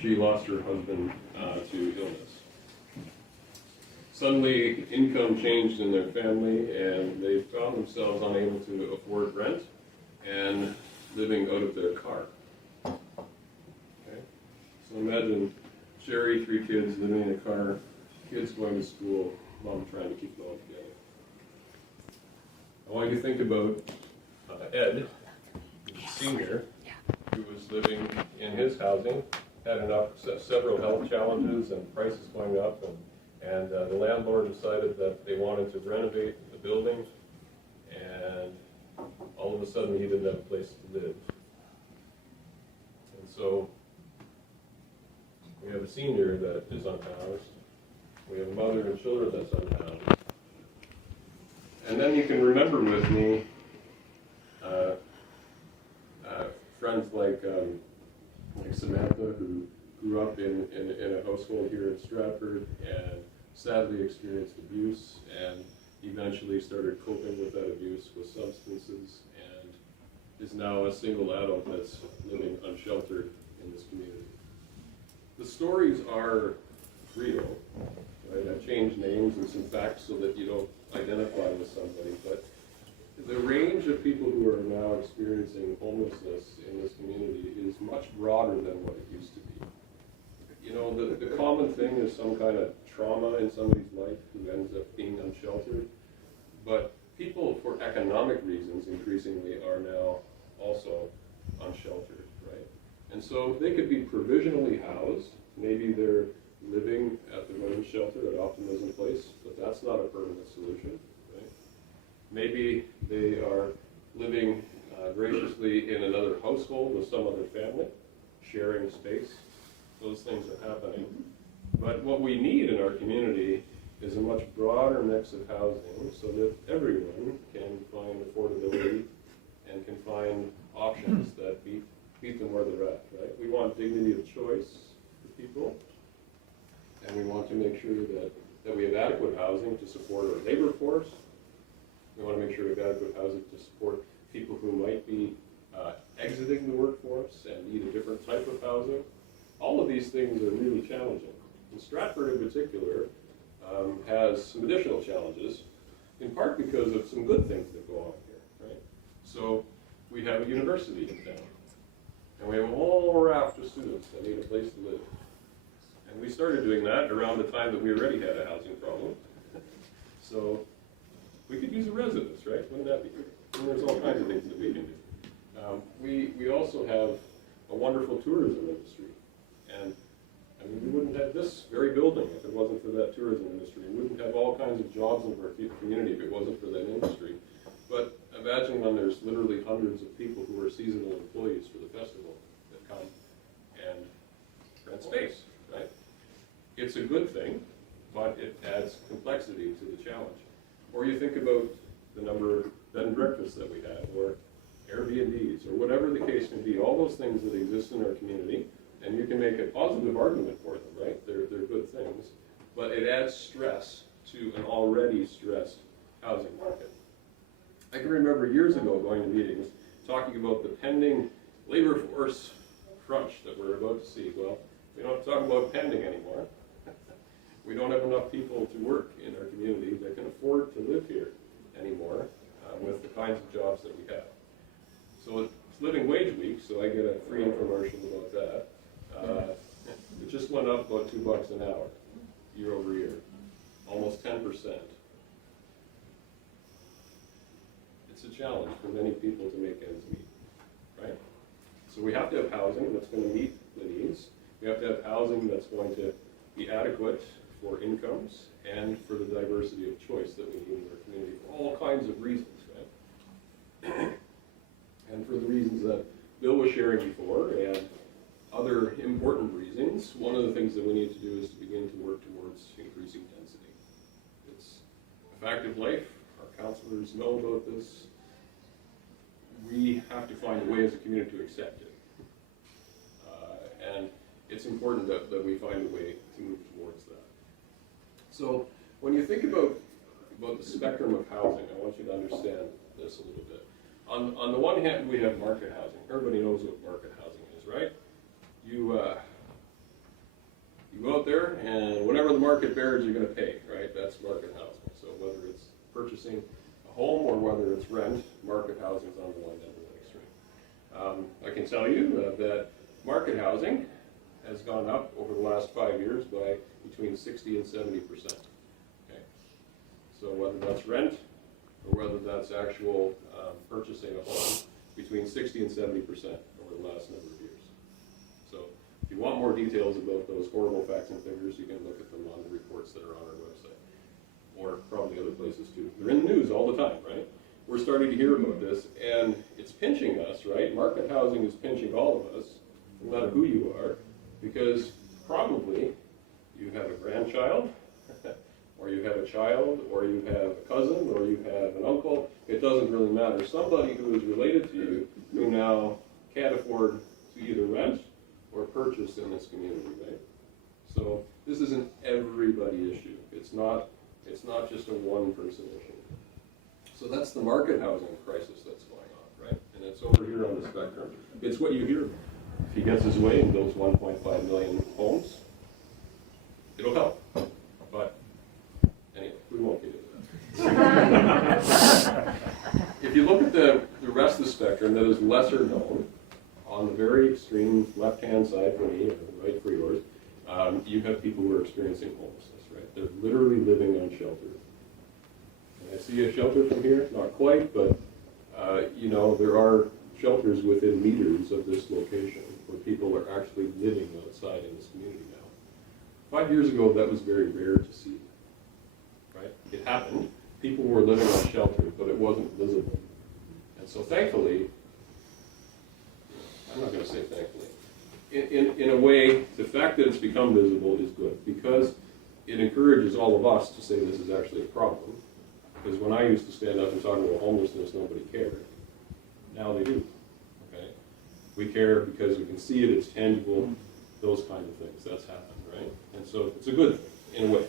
she lost her husband to illness. Suddenly, income changed in their family, and they found themselves unable to afford rent and living out of their car. Okay? So imagine Sherry, 3 kids living in a car, kids going to school, mom trying to keep it all together. I want you to think about Ed, senior, who was living in his housing, had several health challenges and prices going up, and the landlord decided that they wanted to renovate the building, and all of a sudden he didn't have a place to live. And so we have a senior that is unhoused, we have a mother and children that's unhoused, and then you can remember with me friends like Samantha, who grew up in a household here in Stratford and sadly experienced abuse and eventually started coping with that abuse with substances and is now a single adult that's living unsheltered in this community. The stories are real, right? I've changed names and some facts so that you don't identify with somebody, but the range of people who are now experiencing homelessness in this community is much broader than what it used to be. You know, the common thing is some kind of trauma in somebody's life who ends up being unsheltered, but people for economic reasons increasingly are now also unsheltered, right? And so they could be provisionally housed. Maybe they're living at the women's shelter at Optimism Place, but that's not a permanent solution, right? Maybe they are living graciously in another household with some other family, sharing space. Those things are happening. But what we need in our community is a much broader mix of housing so that everyone can find affordability and can find options that beat them where they're at, right? We want dignity of choice for people, and we want to make sure that we have adequate housing to support our labor force. We want to make sure we have adequate housing to support people who might be exiting the workforce and need a different type of housing. All of these things are really challenging. And Stratford in particular has some additional challenges, in part because of some good things that go on here, right? So we have a university in town, and we have a whole raft of students that need a place to live. And we started doing that around the time that we already had a housing problem. So we could use a residence, right? Wouldn't that be good? And there's all kinds of things that we can do. We also have a wonderful tourism industry. And I mean, we wouldn't have this very building if it wasn't for that tourism industry. We wouldn't have all kinds of jobs in our community if it wasn't for that industry. But imagine when there's literally hundreds of people who are seasonal employees for the festival that come and rent space, right? It's a good thing, but it adds complexity to the challenge. Or you think about the number of bed and breakfasts that we have, or Airbnbs, or whatever the case may be, all those things that exist in our community, and you can make a positive argument for them, right? They're good things, but it adds stress to an already stressed housing market. I can remember years ago going to meetings, talking about the pending labor force crunch that we're about to see. Well, we don't have to talk about pending anymore. We don't have enough people to work in our community that can afford to live here anymore with the kinds of jobs that we have. So it's living wage week, so I get a free infomercial about that. It just went up about $2 an hour, year over year, almost 10%. It's a challenge for many people to make ends meet, right? So we have to have housing that's going to meet the needs. We have to have housing that's going to be adequate for incomes and for the diversity of choice that we need in our community for all kinds of reasons, right? And for the reasons that Bill was sharing before and other important reasons, one of the things that we need to do is to begin to work towards increasing density. It's a fact of life. Our counselors know about this. We have to find a way as a community to accept it. And it's important that we find a way to move towards that. So when you think about the spectrum of housing, I want you to understand this a little bit. On the one hand, we have market housing. Everybody knows what market housing is, right? and whatever the market bears, you're going to pay, right? That's market housing. So whether it's purchasing a home or whether it's rent, market housing is on the one end of the extreme. I can tell you that market housing has gone up over the last 5 years by between 60 and 70%. Okay? So whether that's rent or whether that's actual purchasing a home, between 60 and 70% over the last number of years. So if you want more details about those horrible facts and figures, you can look at them on the reports that are on our website, or probably other places too. They're in the news all the time, right? We're starting to hear about this, and it's pinching us, right? Market housing is pinching all of us, no matter who you are, because probably you have a grandchild, or you have a child, or you have a cousin, or you have an uncle. It doesn't really matter. Somebody who is related to you who now can't afford to either rent or purchase in this community, right? So this is an everybody issue. It's not just a one-person issue. So that's the market housing crisis that's going on, right? And it's over here on the spectrum. It's what you hear. If he gets his way and builds 1.5 million homes, it'll help. But anyway, we won't get into that. If you look at the rest of the spectrum that is lesser known, on the very extreme left-hand side for me, or right for yours, you have people who are experiencing homelessness, right? They're literally living on shelter. And I see a shelter from here, not quite, but you know, there are shelters within meters of this location where people are actually living outside in this community now. 5 years ago, that was very rare to see, right? It happened. People were living on shelter, but it wasn't visible. And so thankfully, I'm not going to say thankfully, in a way, the fact that it's become visible is good, because it encourages all of us to say this is actually a problem. Because when I used to stand up and talk about homelessness, nobody cared. Now they do. Okay? We care because we can see it, it's tangible, those kind of things. That's happened, right? And so it's a good thing, in a way.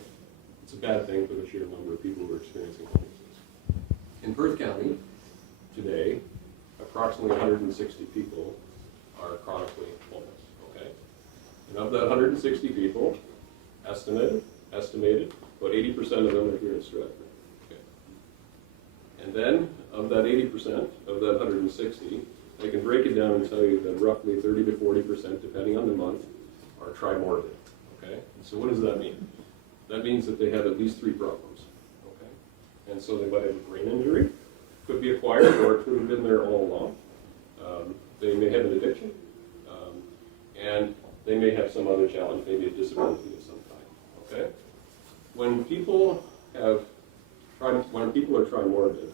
It's a bad thing for the sheer number of people who are experiencing homelessness. In Perth County, today, approximately 160 people are chronically homeless, okay? And of that 160 people, estimated, about 80% of them are here in Stratford. Okay. And then, of that 80%, of that 160, I can break it down and tell you that roughly 30 to 40%, depending on the month, are trimorbid, okay? And so what does that mean? That means that they have at least 3 problems, okay? And so they might have a brain injury, could be acquired, or it could have been there all along. They may have an addiction, and they may have some other challenge, maybe a disability of some kind, okay? When people are trimorbid,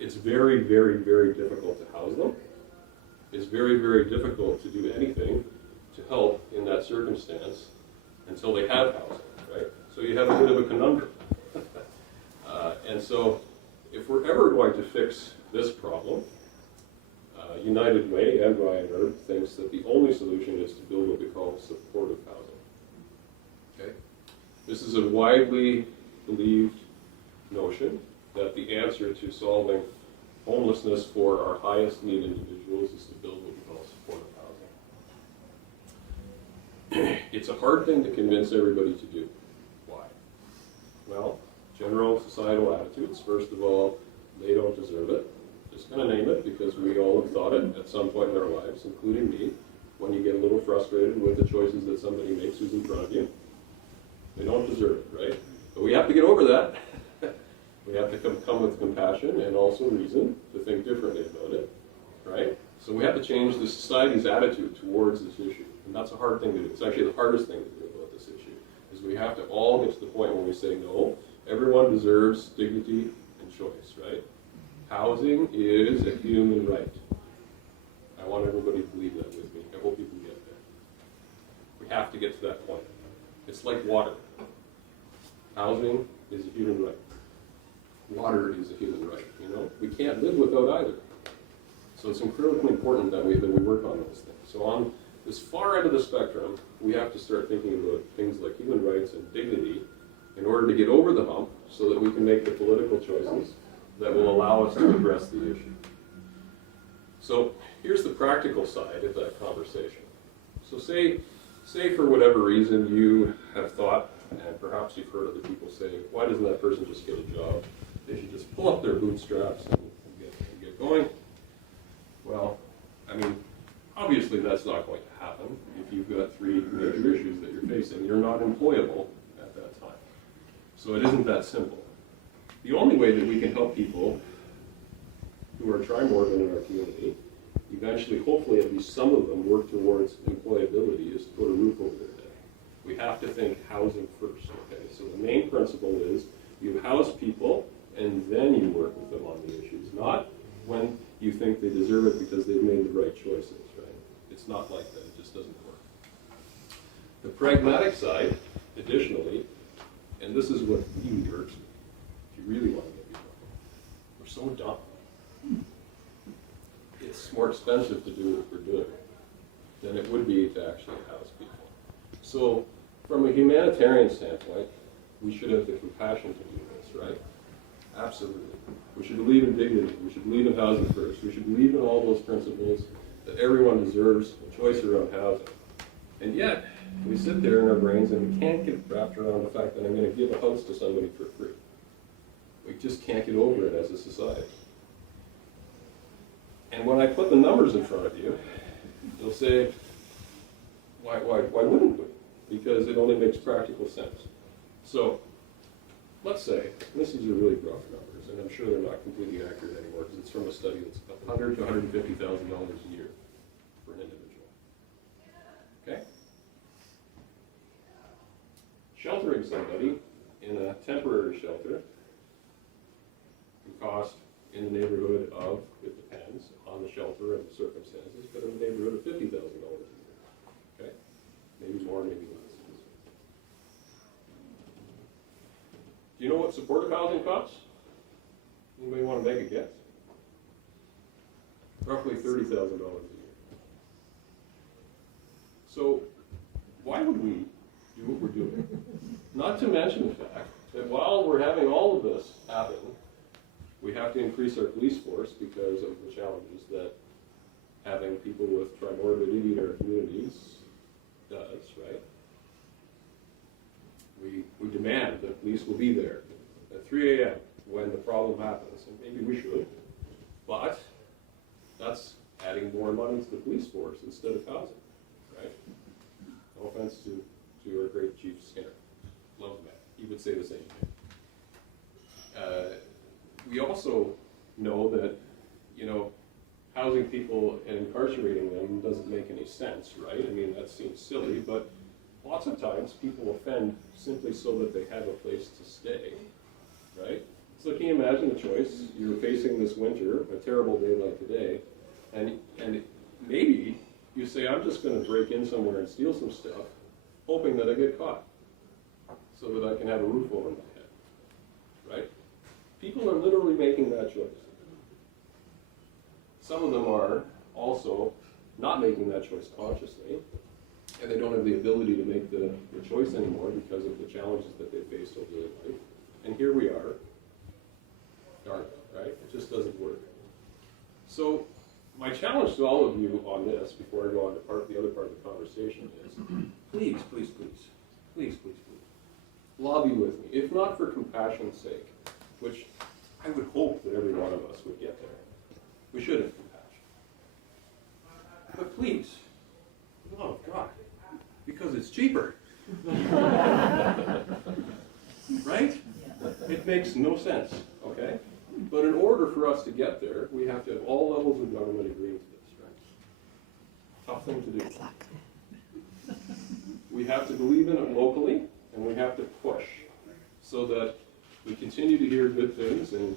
it's very, very, very difficult to house them. It's very, very difficult to do anything to help in that circumstance until they have housing, right? So you have a bit of a conundrum. And so if we're ever going to fix this problem, United Way and Ryan Herb thinks that the only solution is to build what we call supportive housing. Okay? This is a widely believed notion that the answer to solving homelessness for our highest need individuals is to build what we call supportive housing. It's a hard thing to convince everybody to do. Why? Well, general societal attitudes. First of all, they don't deserve it. Just going to name it because we all have thought it at some point in our lives, including me, when you get a little frustrated with the choices that somebody makes who's in front of you. They don't deserve it, right? But we have to get over that. We have to come with compassion and also reason to think differently about it, right? So we have to change the society's attitude towards this issue. And that's a hard thing to do. It's actually the hardest thing to do about this issue, is we have to all get to the point where we say, no, everyone deserves dignity and choice, right? Housing is a human right. I want everybody to believe that with me. I hope you can get there. We have to get to that point. It's like water. Housing is a human right. Water is a human right, you know? We can't live without either. So it's incredibly important that we work on those things. So on this far end of the spectrum, we have to start thinking about things like human rights and dignity in order to get over the hump so that we can make the political choices that will allow us to address the issue. So here's the practical side of that conversation. So say say for whatever reason you have thought, and perhaps you've heard other people say, why doesn't that person just get a job? They should just pull up their bootstraps and get going. Well, I mean, obviously that's not going to happen. If you've got 3 major issues that you're facing, you're not employable at that time. So it isn't that simple. The only way that we can help people who are trimorgan in our community, eventually, hopefully at least some of them work towards employability, is to put a roof over their head. We have to think housing first, okay? So the main principle is you house people and then you work with them on the issues, not when you think they deserve it because they've made the right choices, right? It's not like that, it just doesn't work. The pragmatic side, additionally, and this is what really irks me, if you really want to get people, we're so dumb. It's more expensive to do what we're doing than it would be to actually house people. So from a humanitarian standpoint, we should have the compassion to do this, right? Absolutely. We should believe in dignity. We should believe in housing first. We should believe in all those principles that everyone deserves a choice around housing. And yet, we sit there in our brains and we can't get wrapped around the fact that I'm going to give a house to somebody for free. We just can't get over it as a society. And when I put the numbers in front of you, you'll say, why wouldn't we? Because it only makes practical sense. So, let's say, and this is a really rough numbers, and I'm sure they're not completely accurate anymore because it's from a study that's $100,000 to $150,000 a year for an individual. Okay? Sheltering somebody in a temporary shelter can cost in the neighborhood of, it depends on the shelter and the circumstances, but in the neighborhood of $50,000 a year. Okay? Maybe more, maybe less. Do you know what supportive housing costs? Anybody want to make a guess? Roughly $30,000 a year. So why would we do what we're doing? Not to mention the fact that while we're having all of this happen, we have to increase our police force because of the challenges that having people with trimorbidity in our communities does, right? We demand that police will be there at 3 a.m. when the problem happens, and maybe we should, but that's adding more money to the police force instead of housing, right? No offense to our great Chief Skinner. Love him. He would say the same thing. We also know that, housing people and incarcerating them doesn't make any sense, right? I mean, that seems silly, but lots of times people offend simply so that they have a place to stay, right? So can you imagine the choice? You're facing this winter, a terrible day like today, and maybe you say, I'm just going to break in somewhere and steal some stuff, hoping that I get caught, so that I can have a roof over my head, right? People are literally making that choice. Some of them are also not making that choice consciously, and they don't have the ability to make the choice anymore because of the challenges that they faced over their life. And here we are, darn it, right? It just doesn't work. So my challenge to all of you on this, before I go on to the other part of the conversation, is please, please, please, please, please, please, lobby with me, if not for compassion's sake, which I would hope that every one of us would get there. We should have compassion. But please, for the love of God, because it's cheaper. Right? It makes no sense, okay? But in order for us to get there, we have to have all levels of government agreeing to this, right? Tough thing to do. Good luck. We have to believe in it locally, and we have to push so that we continue to hear good things, and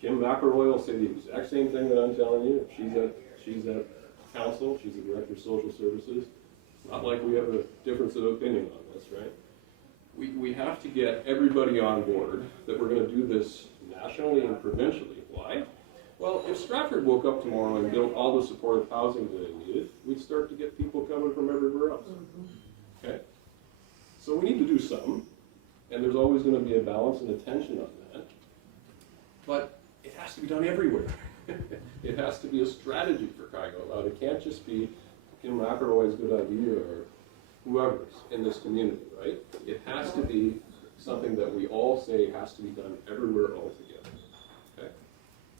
Kim McElroy will say the exact same thing that I'm telling you. She's at council, she's the director of social services. It's not like we have a difference of opinion on this, right? We have to get everybody on board that we're going to do this nationally and provincially. Why? Well, if Stratford woke up tomorrow and built all the supportive housing that it needed, we'd start to get people coming from everywhere else. Okay? So we need to do something, and there's always going to be a balance and a tension on that. But it has to be done everywhere. It has to be a strategy for crying out loud. It can't just be Kim McElroy's good idea or whoever's in this community, right? It has to be something that we all say has to be done everywhere altogether, okay?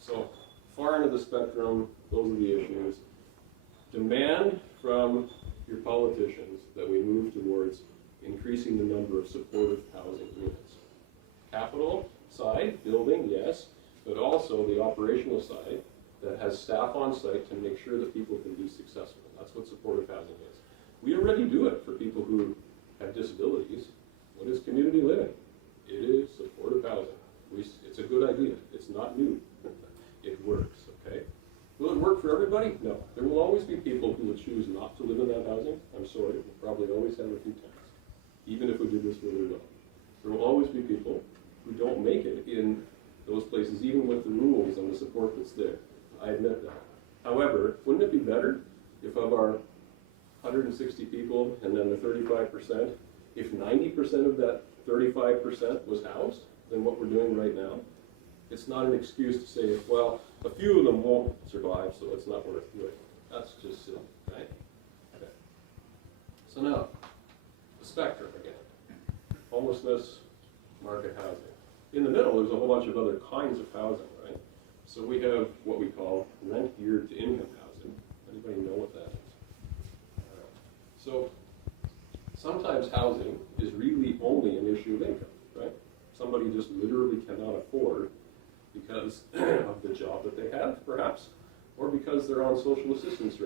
So, far end of the spectrum, those are the issues. Demand from your politicians that we move towards increasing the number of supportive housing units. Capital side, building, yes, but also the operational side that has staff on site to make sure that people can be successful. That's what supportive housing is. We already do it for people who have disabilities. What is community living? It is supportive housing. It's a good idea. It's not new. It works, okay? Will it work for everybody? No. There will always be people who would choose not to live in that housing. I'm sorry, we'll probably always have a few times, even if we do this really well. There will always be people who don't make it in those places, even with the rules and the support that's there. I admit that. However, wouldn't it be better if of our 160 people and then the 35%, if 90% of that 35% was housed than what we're doing right now? It's not an excuse to say, well, a few of them won't survive, so it's not worth doing. That's just silly, right? Okay. So now, the spectrum again. Homelessness, market housing. In the middle, there's a whole bunch of other kinds of housing, right? So we have what we call rent geared to income housing. Anybody know what that is? So sometimes housing is really only an issue of income, right? Somebody just literally cannot afford because of the job that they have, perhaps, or because they're on social assistance.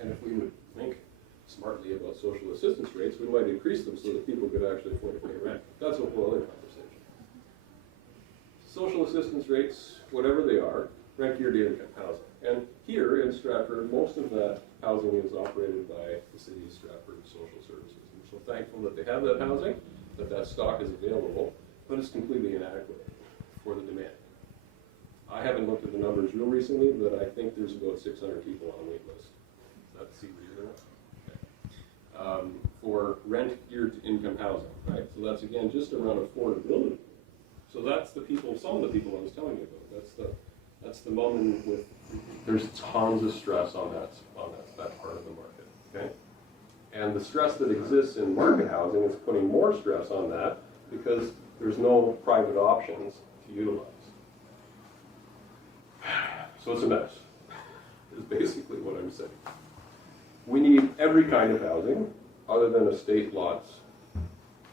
And if we would think smartly about social assistance rates, we might increase them so that people could actually afford to pay rent. That's a whole other conversation. Social assistance rates, whatever they are, rent geared to income housing. And here in Stratford, most of that housing is operated by the City of Stratford Social Services. We're so thankful that they have that housing, that stock is available, but it's completely inadequate for the demand. I haven't looked at the numbers real recently, but I think there's about 600 people on a wait list. Is that the secret or not? Okay. For rent geared to income housing, right? So that's again just around affordability. So that's the people, some of the people I was telling you about. That's the moment with, there's tons of stress on that part of the market, okay? And the stress that exists in market housing is putting more stress on that because there's no private options to utilize. So it's a mess, is basically what I'm saying. We need every kind of housing other than estate lots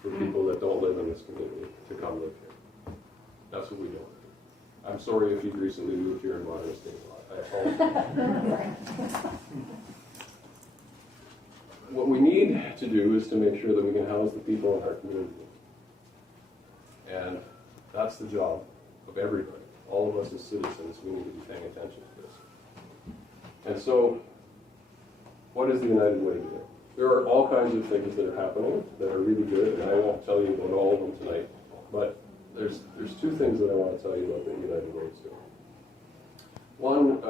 for people that don't live in this community to come live here. That's what we don't do. I'm sorry if you've recently moved here and bought an estate lot. I apologize. What we need to do is to make sure that we can house the people in our community. And that's the job of everybody. All of us as citizens, we need to be paying attention to this. And so, what is the United Way doing? There are all kinds of things that are happening that are really good, and I won't tell you about all of them tonight, but there's two things that I want to tell you about that United Way is doing. One,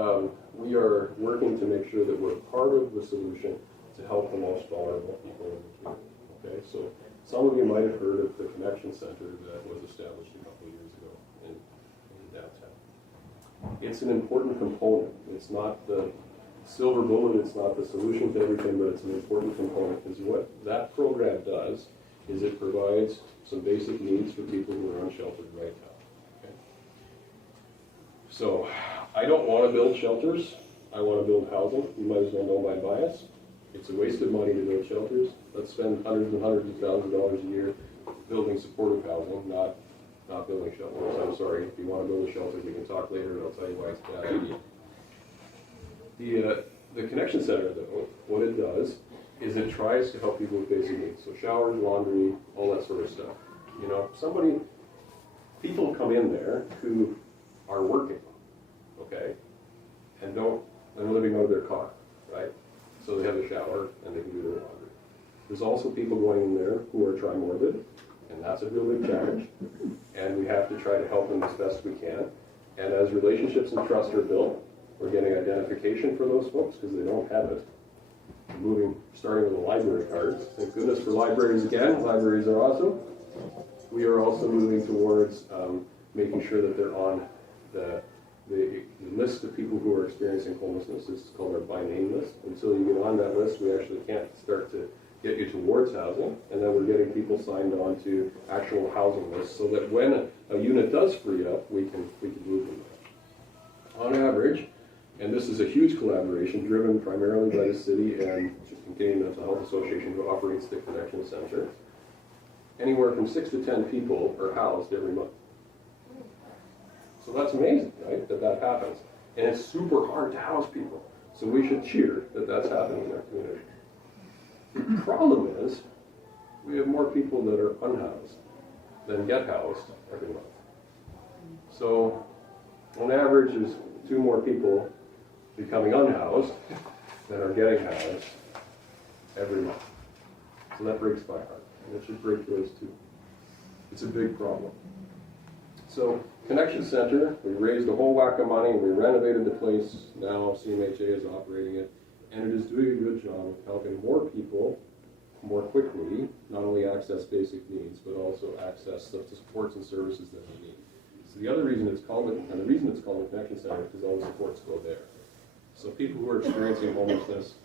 we are working to make sure that we're part of the solution to help the most vulnerable people in the community. Okay, so some of you might have heard of the Connection Center that was established a couple of years ago in downtown. It's an important component. It's not the silver bullet, it's not the solution to everything, but it's an important component because what that program does is it provides some basic needs for people who are unsheltered right now. Okay? So, I don't want to build shelters. I want to build housing. You might as well know my bias. It's a waste of money to build shelters. Let's spend hundreds and hundreds of thousands of dollars a year building supportive housing, not building shelters. I'm sorry. If you want to build a shelter, we can talk later and I'll tell you why it's a bad idea. The Connection Center, though, what it does is it tries to help people with basic needs. So showers, laundry, all that sort of stuff. You know, people come in there who are working, okay, and they're living out of their car, right? So they have a shower and they can do their laundry. There's also people going in there who are trimorbid, and that's a real big challenge. And we have to try to help them as best we can. And as relationships and trust are built, we're getting identification for those folks because they don't have it. Starting with the library cards. Thank goodness for libraries again. Libraries are awesome. We are also moving towards making sure that they're on the the list of people who are experiencing homelessness is called our by name list. Until you get on that list, we actually can't start to get you towards housing, and then we're getting people signed on to actual housing lists so that when a unit does free up, we can move them there. On average, and this is a huge collaboration driven primarily by the city and Canadian Mental Health Association, who operates the Connection Center, anywhere from 6 to 10 people are housed every month. So that's amazing, right, that happens. And it's super hard to house people. So we should cheer that that's happening in our community. The problem is, we have more people that are unhoused than get housed every month. So, on average, is 2 more people becoming unhoused than are getting housed every month. So that breaks my heart, and it should break yours too. It's a big problem. So, Connection Center, we raised a whole whack of money, we renovated the place, now CMHA is operating it, and it is doing a good job of helping more people more quickly, not only access basic needs, but also access the supports and services that they need. So the other reason it's called it, and the reason it's called the Connection Center, is because all the supports go there. So people who are experiencing homelessness,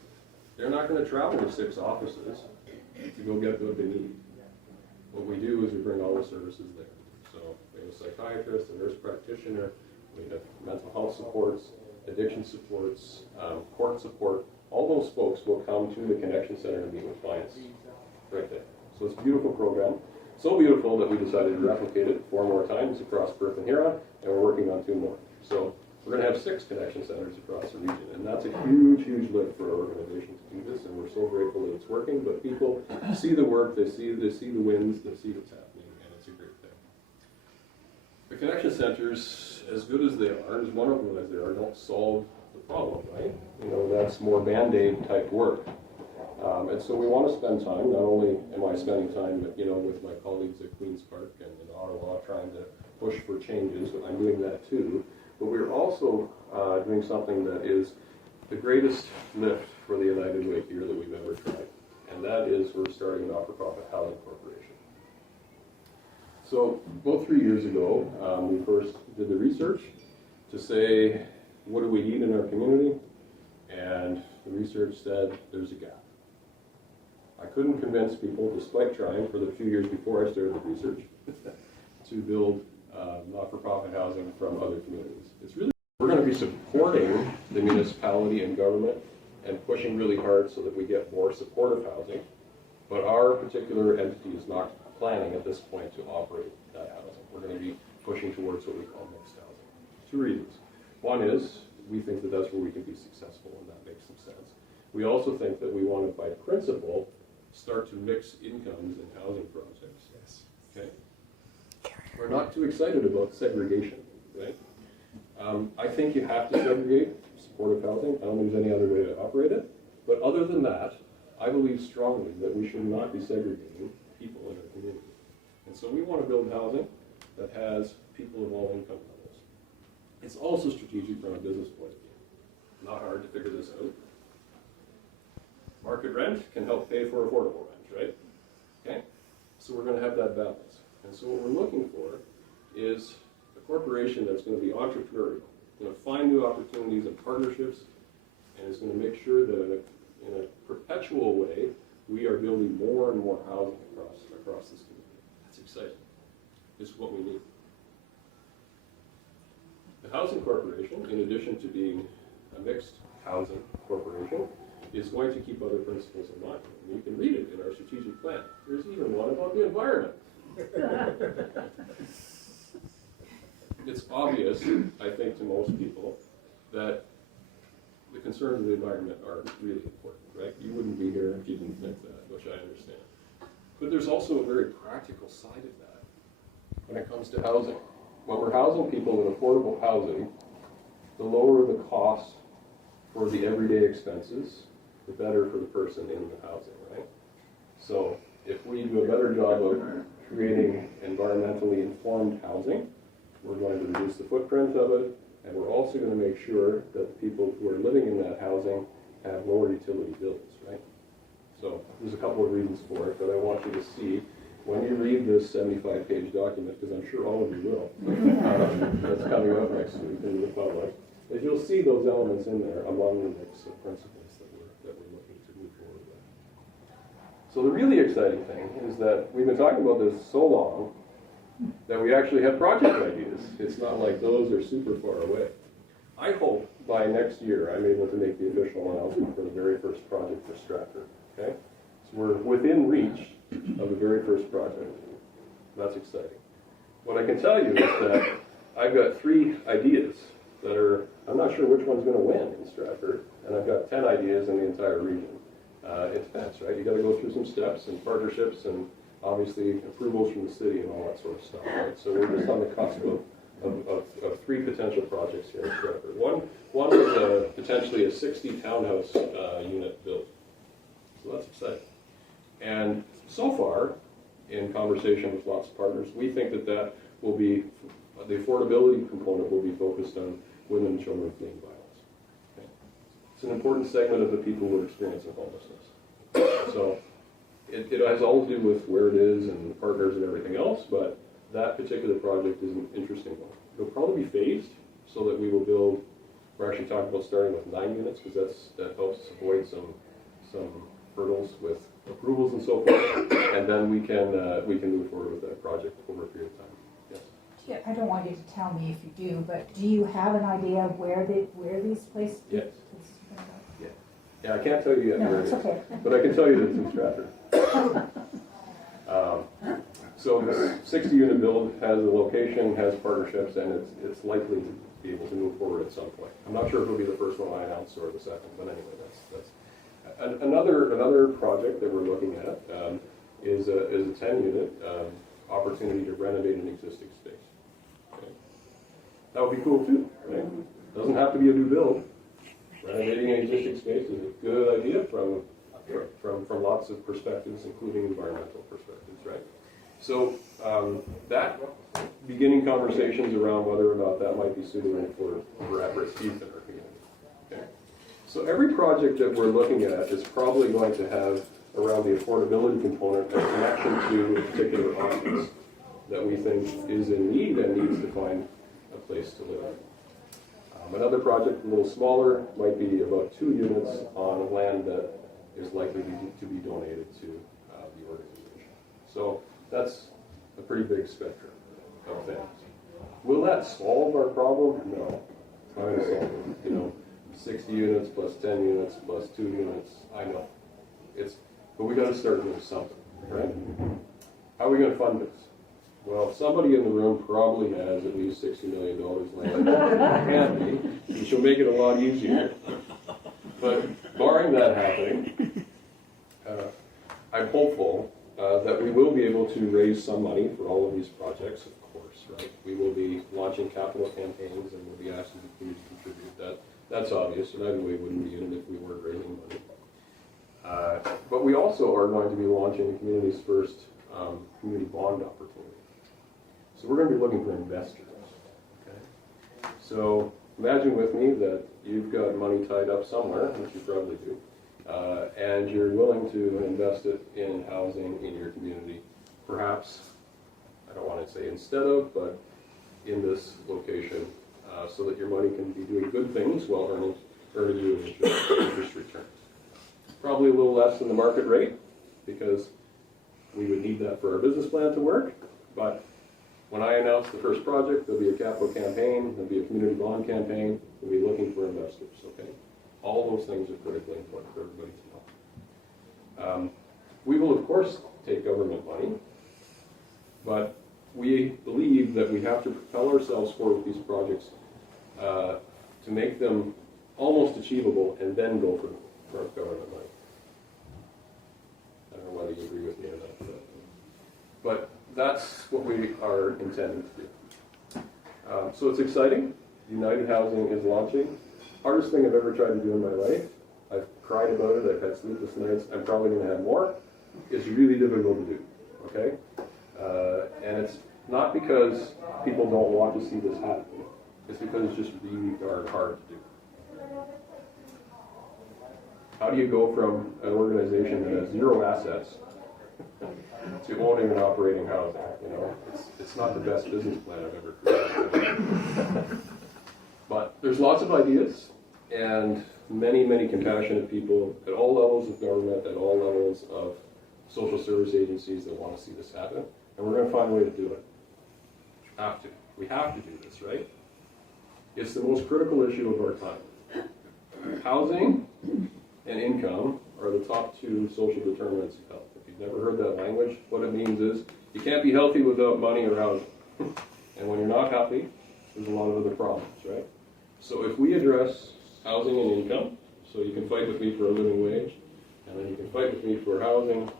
they're not going to travel to 6 offices to go get what they need. What we do is we bring all the services there. So we have a psychiatrist, a nurse practitioner, we have mental health supports, addiction supports, court support. All those folks will come to the Connection Center and meet with clients right there. So it's a beautiful program. So beautiful that we decided to replicate it 4 more times across Perth and Huron, and we're working on 2 more. So we're going to have 6 Connection Centers across the region, and that's a huge, huge lift for our organization to do this, and we're so grateful that it's working. But people see the work, they see the wins, they see what's happening, and it's a great thing. The Connection Centers, as good as they are, as wonderful as they are, don't solve the problem, right? You know, that's more Band-Aid type work. And so we want to spend time, not only am I spending time, you know, with my colleagues at Queen's Park and in Ottawa trying to push for changes, but I'm doing that too. But we're also doing something that is the greatest lift for the United Way here that we've ever tried. And that is we're starting an not-for-profit housing corporation. So about 3 years ago, we first did the research to say, what do we need in our community? And the research said there's a gap. I couldn't convince people, despite trying for the few years before I started the research, to build not-for-profit housing from other communities. It's really, we're going to be supporting the municipality and government and pushing really hard so that we get more supportive housing. But our particular entity is not planning at this point to operate that housing. We're going to be pushing towards what we call mixed housing. 2 reasons. One is we think that that's where we can be successful, and that makes some sense. We also think that we want to, by principle, start to mix incomes in housing projects. Yes. Okay. We're not too excited about segregation, right? I think you have to segregate supportive housing. I don't think there's any other way to operate it. But other than that, I believe strongly that we should not be segregating people in our community. And so we want to build housing that has people of all income levels. It's also strategic from a business point of view. Not hard to figure this out. Market rent can help pay for affordable rent, right? Okay? So we're going to have that balance. And so what we're looking for is a corporation that's going to be entrepreneurial, going to find new opportunities and partnerships, and is going to make sure that in a perpetual way, we are building more and more housing across this community. That's exciting. It's what we need. The Housing Corporation, in addition to being a mixed housing corporation, is going to keep other principles in mind. And you can read it in our strategic plan. There's even one about the environment. It's obvious, I think, to most people that the concerns of the environment are really important, right? You wouldn't be here if you didn't think that, which I understand. But there's also a very practical side of that when it comes to housing. When we're housing people in affordable housing, the lower the cost for the everyday expenses, the better for the person in the housing, right? So if we do a better job of creating environmentally informed housing, we're going to reduce the footprint of it, and we're also going to make sure that the people who are living in that housing have lower utility bills, right? So there's a couple of reasons for it that I want you to see. when you read this 75-page document, because I'm sure all of you will, that's coming up next week in the public, is you'll see those elements in there among the mix of principles that we're looking to move forward with. So the really exciting thing is that we've been talking about this so long that we actually have project ideas. It's not like those are super far away. I hope by next year I'm able to make the official announcement for the very first project for Stratford. Okay? So we're within reach of the very first project. That's exciting. What I can tell you is that I've got 3 ideas that are, I'm not sure which one's going to win in Stratford, and I've got 10 ideas in the entire region. It depends, right? You got to go through some steps and partnerships and obviously approvals from the city and all that sort of stuff, right? So we're just on the cusp of 3 potential projects here in Stratford. One is potentially a 60 townhouse unit build. So that's exciting. And so far, in conversation with lots of partners, we think that will be, the affordability component will be focused on women and children fleeing violence. Okay? It's an important segment of the people who are experiencing homelessness. So it has all to do with where it is and the partners and everything else, but that particular project is an interesting one. It'll probably be phased so that we will build, we're actually talking about starting with 9 units because that helps avoid some hurdles with approvals and so forth, and then we can move forward with that project over a period of time. Yes. Yeah, I don't want you to tell me if you do, but do you have an idea of where these places? Yes. Yeah, I can't tell you yet No, where it it's is, okay. but I can tell you that it's in Stratford. So the 60-unit build has a location, has partnerships, and it's likely to be able to move forward at some point. I'm not sure if it'll be the first one I announce or the second, but anyway, that's another project that we're looking at is a 10-unit opportunity to renovate an existing space. Okay. That would be cool too, right? Doesn't have to be a new build. Renovating an existing space is a good idea from lots of perspectives, including environmental perspectives, right? So that beginning conversations around whether or not that might be suitable for at-risk youth in our community. Okay. So every project that we're looking at is probably going to have around the affordability component a connection to a particular audience that we think is in need and needs to find a place to live. Another project, a little smaller, might be about 2 units on land that is likely to be donated to the organization. So that's a pretty big spectrum of things. Will that solve our problem? No. It's not going to solve it. 60 units plus 10 units plus 2 units, I know. But we got to start doing something, right? How are we going to fund this? Well, somebody in the room probably has at least $60 million laying handy, which will make it a lot easier. But barring that happening, I'm hopeful that we will be able to raise some money for all of these projects, of course, right? We will be launching capital campaigns and we'll be asking the community to contribute. That's obvious, and either way wouldn't be in it if we weren't raising money. But we also are going to be launching the community's first community bond opportunity. So we're going to be looking for investors. Okay? So imagine with me that you've got money tied up somewhere, which you probably do, and you're willing to invest it in housing in your community. Perhaps, I don't want to say instead of, but in this location, so that your money can be doing good things while earning you an interest return. Probably a little less than the market rate, because we would need that for our business plan to work, but when I announce the first project, there'll be a capital campaign, there'll be a community bond campaign, we'll be looking for investors, okay? All those things are critically important for everybody to know. We will, of course, take government money, but we believe that we have to propel ourselves forward with these projects to make them almost achievable and then go for government money. I don't know whether you agree with me or not, but that's what we are intending to do. So it's exciting. United Housing is launching. Hardest thing I've ever tried to do in my life. I've cried about it. I've had sleepless nights. I'm probably going to have more. It's really difficult to do. Okay, and it's not because people don't want to see this happen. It's because it's just really darn hard to do. How do you go from an organization that has 0 assets to owning and operating housing. You know, it's not the best business plan I've ever created. But there's lots of ideas and many, many compassionate people at all levels of government, at all levels of social service agencies that want to see this happen. And we're going to find a way to do it. Have to. We have to do this, right? It's the most critical issue of our time. Housing and income are the top two social determinants of health. If you've never heard that language, what it means is you can't be healthy without money or housing. And when you're not healthy, there's a lot of other problems, right? So if we address housing and income, so you can fight with me for a living wage, and then you can fight with me for housing,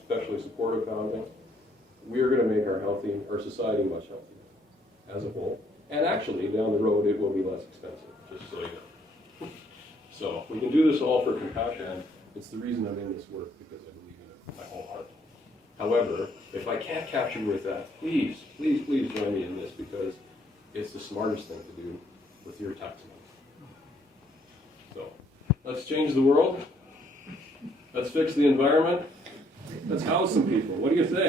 especially supportive housing, we're going to make our society much healthier as a whole. And actually, down the road, it will be less expensive, just so you know. So we can do this all for compassion. It's the reason I'm in this work, because I believe in it with my whole heart. However, if I can't capture you with that, please, please, please join me in this, because it's the smartest thing to do with your tax money. So let's change the world. Let's fix the environment. Let's house some people. What do you think?